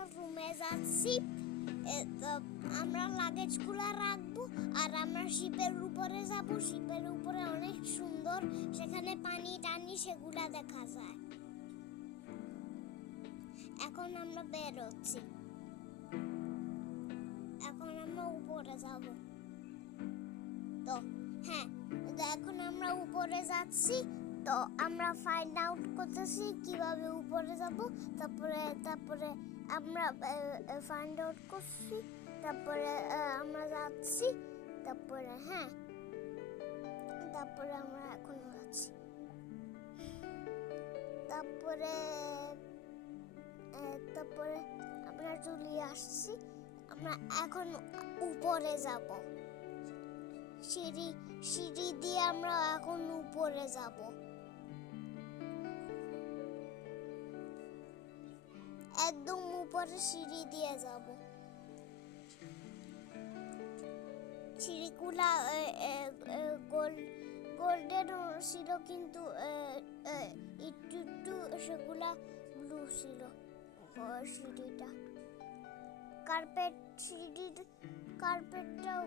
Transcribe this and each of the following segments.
আমরা রুমে যাচ্ছি। আমরা লাগেজগুলো রাখবো আর আমরা শিপের উপরে যাব। শিপের উপরে অনেক সুন্দর, সেখানে পানি টানি সেগুলা দেখা যায়। এখন আমরা বের হচ্ছি, এখন আমরা উপরে যাব। তো হ্যাঁ, এখন আমরা উপরে যাচ্ছি। তো আমরা ফাইন্ড আউট করতেছি কিভাবে উপরে যাব। তারপরে আমরা ফাইন্ড আউট করছি, তারপরে আমরা যাচ্ছি। তারপরে আমরা এখন যাচ্ছি। তারপরে আমরা চলে আসছি। আমরা এখন উপরে যাব। সিঁড়ি দিয়ে আমরা এখন উপরে যাব। একদম উপরে সিঁড়ি দিয়ে যাব। সিঁড়িগুলা গোল্ডেন ছিল, কিন্তু একটু সেগুলা ব্লু ছিল। সিঁড়িটা কার্পেটটাও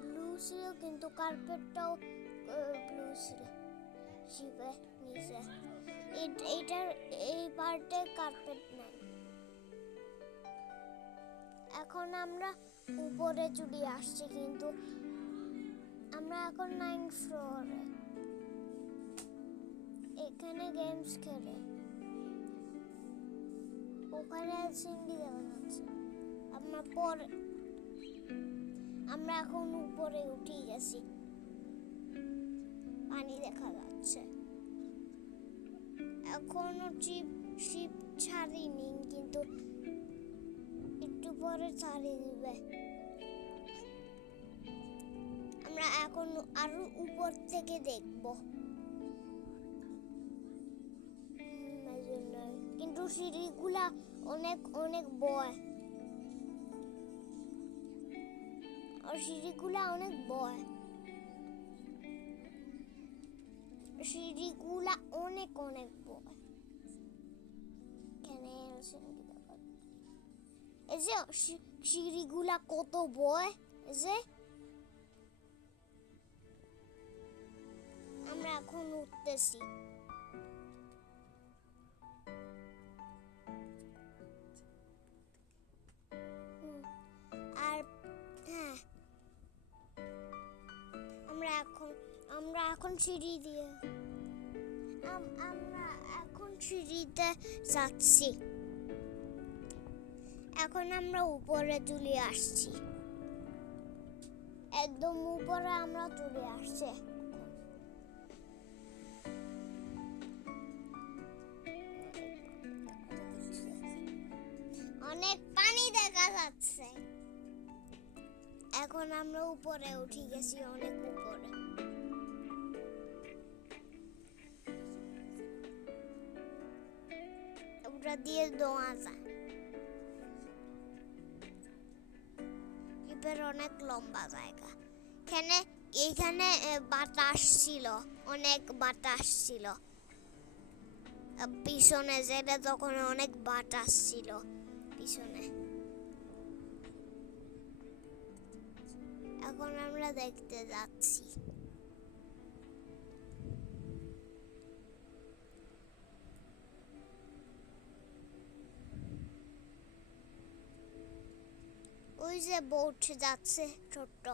ব্লু ছিল, কিন্তু কার্পেটটাও ব্লু ছিল। শিপে নিচে এই পার্টে কার্পেট নাই। এখন আমরা উপরে চলে আসছি, কিন্তু আমরা এখন 9th ফ্লোরে। এখানে গেমস খেলে, ওখানে সিঁড়ি দেখা যাচ্ছে। আমরা এখন উপরে উঠে গেছি, পানি দেখা যাচ্ছে। এখনো শিপ ছাড়িনি, কিন্তু একটু পরে ছাড়িয়ে দিবে। আমরা এখন আরো উপর থেকে দেখব, কিন্তু সিঁড়িগুলা অনেক বয়। সিঁড়িগুলা অনেক বয়। এই যে সিঁড়িগুলা কত বয়। যে আমরা এখন উঠতেছি। আর হ্যাঁ, আমরা এখন সিঁড়িতে যাচ্ছি। এখন আমরা উপরে চলে আসছি, একদম উপরে আমরা চলে আসছি। অনেক পানি দেখা যাচ্ছে। এখন আমরা উপরে উঠে গেছি, অনেক উপরে। ওটা দিয়ে দোয়া যায়। শিপের অনেক লম্বা জায়গা। এইখানে বাতাস ছিল, অনেক বাতাস ছিল। পিছনে যেটা তখন অনেক বাতাস ছিল পিছনে। এখন আমরা দেখতে যাচ্ছি। ওই যে বোট যাচ্ছে ছোট্ট।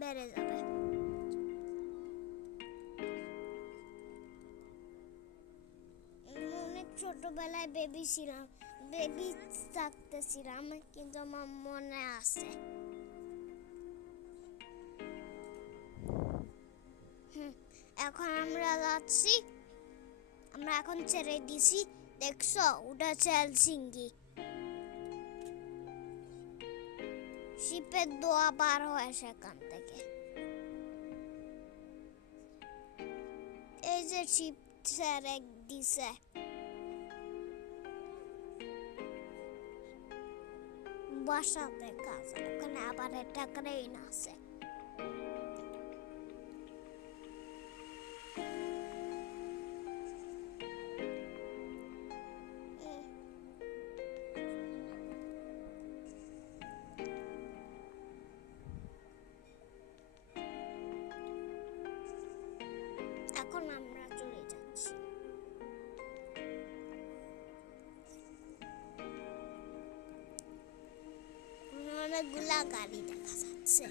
বেড়ে যাবে। অনেক ছোটবেলায় বেবি থাকতেছিলাম, কিন্তু আমার মনে আছে। এখন আমরা যাচ্ছি, আমরা এখন ছেড়ে দিছি, দেখছো ওটা চেলসিঙ্গি, শিপের দোয়া বার হয় সেখান থেকে। এই যে শিপ ছেড়ে দিছে, বাসাতে কাজ, ওখানে আবার একটা ক্রেন আছে। এখন আমরা চলে যাচ্ছি। অনেকগুলা গাড়ি দেখা যাচ্ছে।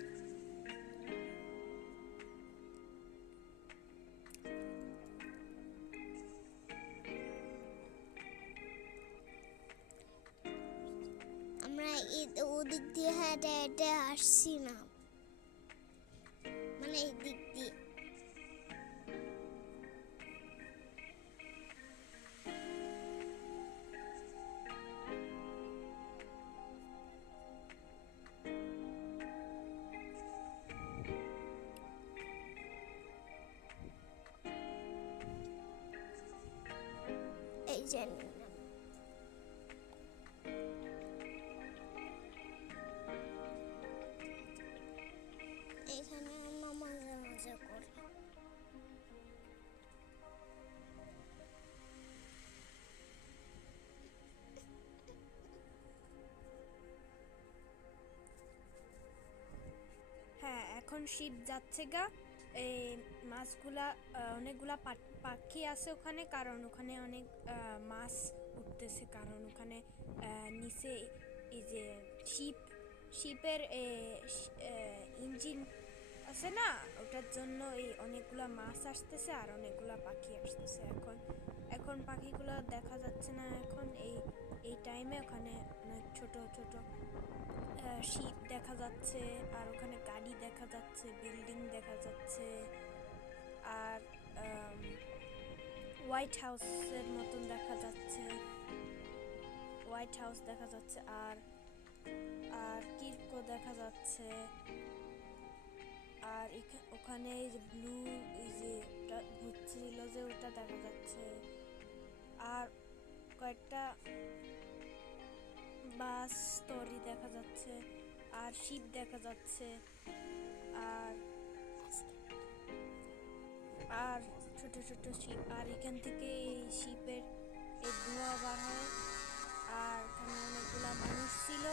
আমরা ওদিক দিয়ে হেঁটে হেঁটে আসছি না, মানে এই দিক দিয়ে। এই যে এখানে আমরা মাঝে মাঝে করি। হ্যাঁ, এখন শিপ যাচ্ছে গা। এই মাছগুলা অনেকগুলা পাখি আছে ওখানে, কারণ ওখানে অনেক মাছ উঠতেছে, কারণ ওখানে নিচে এই যে শিপের ইঞ্জিন আছে না, ওটার জন্য এই অনেকগুলা মাছ আসতেছে আর অনেকগুলা পাখি আসতেছে। এখন পাখিগুলো দেখা যাচ্ছে না এখন এই টাইমে। ওখানে অনেক ছোট ছোট শিপ দেখা যাচ্ছে, আর ওখানে গাড়ি দেখা যাচ্ছে, বিল্ডিং দেখা যাচ্ছে, আর হোয়াইট হাউসের মতন দেখা যাচ্ছে, হোয়াইট হাউস দেখা যাচ্ছে, আর কির্কো দেখা যাচ্ছে, আর ওখানে এই যে ব্লু এই যে ঘুরছিল যে ওটা দেখা যাচ্ছে, আর কয়েকটা বাস স্টোরি দেখা যাচ্ছে, আর শিপ দেখা যাচ্ছে, আর ছোট ছোট শিপ, আর এখান থেকে এই শিপের এই ধোঁয়া বার হয়। আর এখানে অনেকগুলা মানুষ ছিল,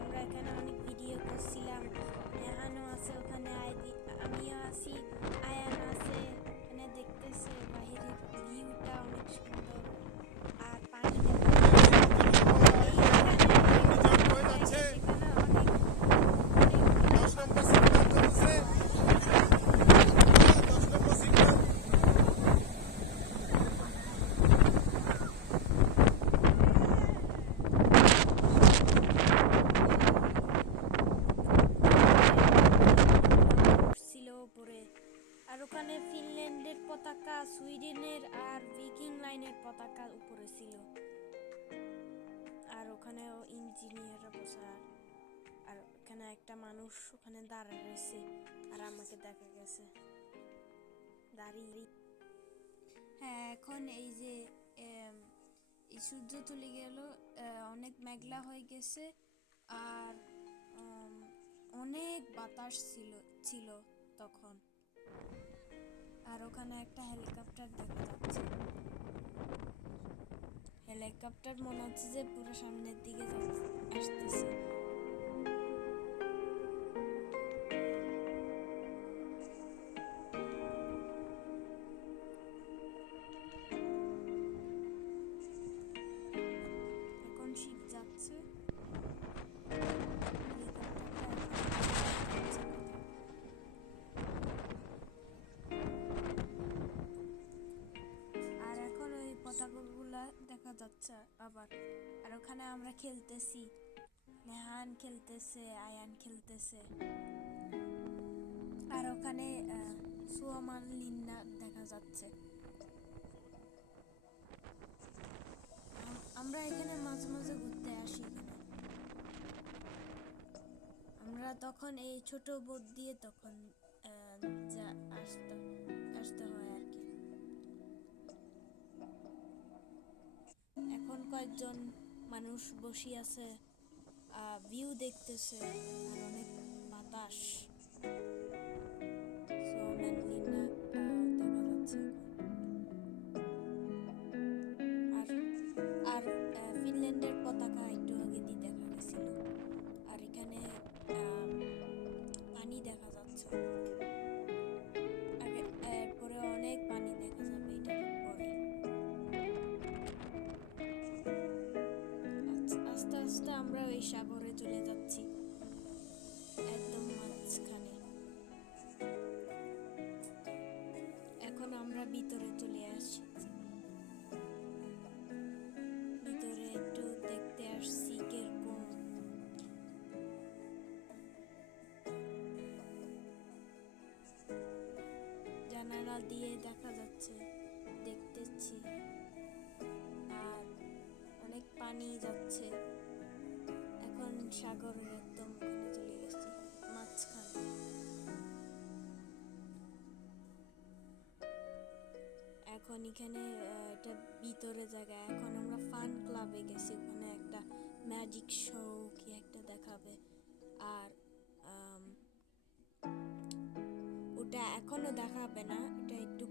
আমরা এখানে অনেক ভিডিও করছিলাম। এখানেও আছে, ওখানে আমিও আছি, আয়ান আছে, এখানে দেখতেছে বাহিরের ভিউটা অনেক সুন্দর, আর পানি ওখানে ফিনল্যান্ডের পতাকা, সুইডেনের আর ভিকিং লাইনের পতাকা উপরে ছিল, আর ওখানেও ইঞ্জিনিয়াররা বসে, আর ওখানে একটা মানুষ ওখানে দাঁড়ায় রয়েছে, আর আমাকে দেখা গেছে দাঁড়িয়ে। হ্যাঁ, এখন এই যে এই সূর্য চলে গেল, অনেক মেঘলা হয়ে গেছে, আর অনেক বাতাস ছিল তখন, আর ওখানে একটা হেলিকপ্টার দেখা যাচ্ছে। হেলিকপ্টার মনে হচ্ছে যে পুরো সামনের দিকে আসতেছে। এখন শিপ যাচ্ছে, হেলিকপ্টারটা যাচ্ছে আবার। আর ওখানে আমরা খেলতেছি, নেহান খেলতেছে, আয়ান খেলতেছে। আর ওখানে সুয়ামান লিন্না দেখা যাচ্ছে। আমরা এখানে মাঝে মাঝে ঘুরতে আসি এখানে। আমরা তখন এই ছোট বোট দিয়ে তখন যা আসতে আসতে হয় আর কি। এখন কয়েকজন মানুষ বসে আছে, ভিউ দেখতেছে, আর অনেক বাতাস। সোমেন লিনা দেখা যাচ্ছে এখন। আর ফিনল্যান্ডের পতাকা একটু আগে দিয়ে দেখা গেছিল। আর এখানে পানি দেখা যাচ্ছে। আগে এরপরে অনেক পানি দেখা যাবে এটার পরে। আস্তে আস্তে আমরা ওই সাগরে চলে যাচ্ছি, একদম মাঝখানে। এখন আমরা ভিতরে চলে আসছি, ভিতরে একটু দেখতে আসছি কিরকম। জানালা দিয়ে দেখা যাচ্ছে, দেখতেছি। আর অনেক পানি যাচ্ছে। এখন সাগরের একদম ওখানে চলে গেছি, মাঝখানে। এখন এখানে এটা ভিতরে জায়গা। এখন আমরা ফান ক্লাবে গেছি, ওখানে একটা ম্যাজিক শো কি একটা দেখাবে। আর ওটা এখনো দেখাবে না, এটা একটু